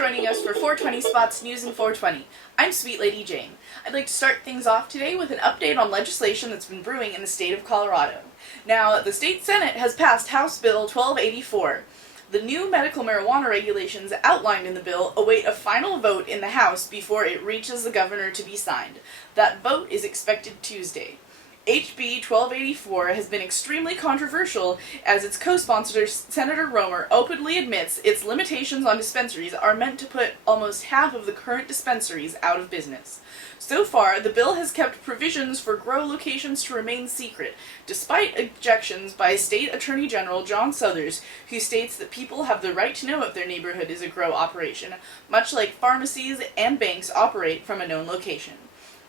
joining us for 420 Spots News in 420. I'm Sweet Lady Jane. I'd like to start things off today with an update on legislation that's been brewing in the state of Colorado. Now, the state Senate has passed House Bill 1284. The new medical marijuana regulations outlined in the bill await a final vote in the House before it reaches the governor to be signed. That vote is expected Tuesday. HB 1284 has been extremely controversial as its co-sponsor, Senator Romer, openly admits its limitations on dispensaries are meant to put almost half of the current dispensaries out of business. So far, the bill has kept provisions for grow locations to remain secret, despite objections by State Attorney General John Suthers, who states that people have the right to know if their neighborhood is a grow operation, much like pharmacies and banks operate from a known location.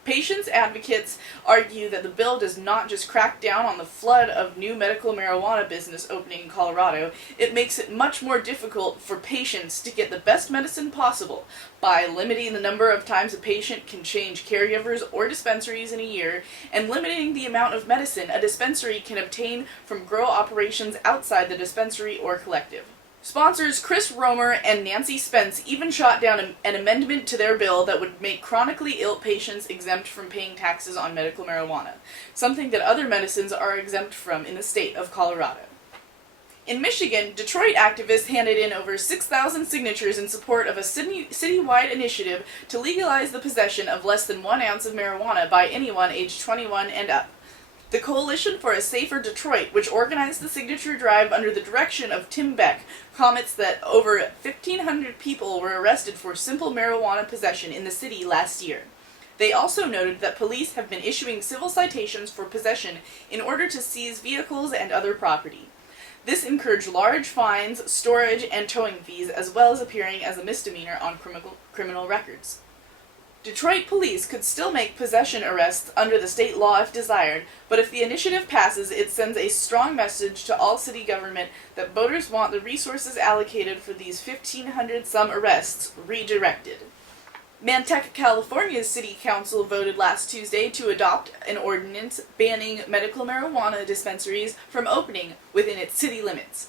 Patients' advocates argue that the bill does not just crack down on the flood of new medical marijuana business opening in Colorado, it makes it much more difficult for patients to get the best medicine possible by limiting the number of times a patient can change caregivers or dispensaries in a year, and limiting the amount of medicine a dispensary can obtain from grow operations outside the dispensary or collective. Sponsors Chris Romer and Nancy Spence even shot down an amendment to their bill that would make chronically ill patients exempt from paying taxes on medical marijuana, something that other medicines are exempt from in the state of Colorado. In Michigan, Detroit activists handed in over 6,000 signatures in support of a citywide initiative to legalize the possession of less than 1 ounce of marijuana by anyone aged 21 and up. The Coalition for a Safer Detroit, which organized the signature drive under the direction of Tim Beck, comments that over 1,500 people were arrested for simple marijuana possession in the city last year. They also noted that police have been issuing civil citations for possession in order to seize vehicles and other property. This incurred large fines, storage, and towing fees, as well as appearing as a misdemeanor on criminal records. Detroit police could still make possession arrests under the state law if desired, but if the initiative passes, it sends a strong message to all city government that voters want the resources allocated for these 1,500-some arrests redirected. Manteca, California's city council voted last Tuesday to adopt an ordinance banning medical marijuana dispensaries from opening within its city limits.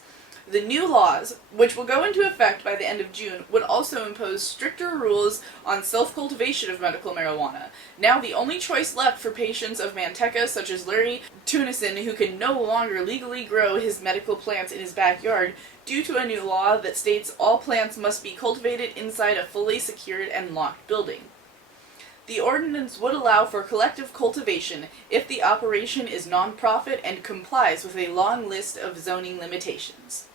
The new laws, which will go into effect by the end of June, would also impose stricter rules on self-cultivation of medical marijuana. Now the only choice left for patients of Manteca, such as Larry Tunison, who can no longer legally grow his medical plants in his backyard due to a new law that states all plants must be cultivated inside a fully secured and locked building. The ordinance would allow for collective cultivation if the operation is non-profit and complies with a long list of zoning limitations.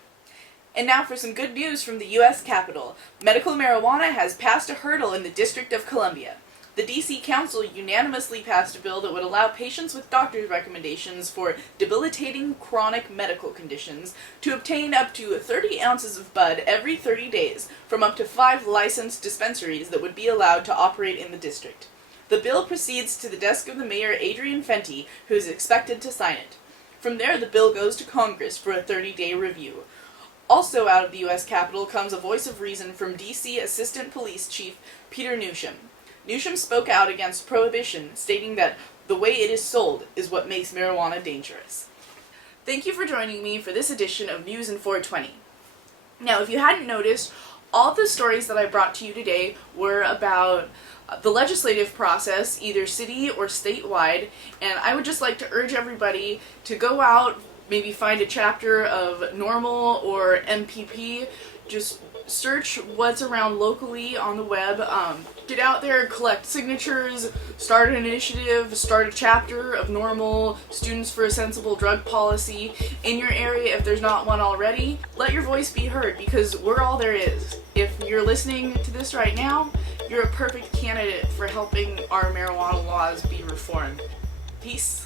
And now for some good news from the U.S. Capitol. Medical marijuana has passed a hurdle in the District of Columbia. The D.C. Council unanimously passed a bill that would allow patients with doctor's recommendations for debilitating chronic medical conditions to obtain up to 30 ounces of bud every 30 days from up to 5 licensed dispensaries that would be allowed to operate in the district. The bill proceeds to the desk of the Mayor Adrian Fenty, who is expected to sign it. From there, the bill goes to Congress for a 30-day review. Also out of the U.S. Capitol comes a voice of reason from D.C. Assistant Police Chief Peter Newsham. Newsham spoke out against prohibition, stating that the way it is sold is what makes marijuana dangerous. Thank you for joining me for this edition of News in 420. Now, if you hadn't noticed, all the stories that I brought to you today were about the legislative process, either city or statewide, and I would just like to urge everybody to go out, maybe find a chapter of NORML or MPP, just search what's around locally on the web, get out there, collect signatures, start an initiative, start a chapter of NORML, Students for a Sensible Drug Policy in your area if there's not one already. Let your voice be heard, because we're all there is. If you're listening to this right now, you're a perfect candidate for helping our marijuana laws be reformed. Peace.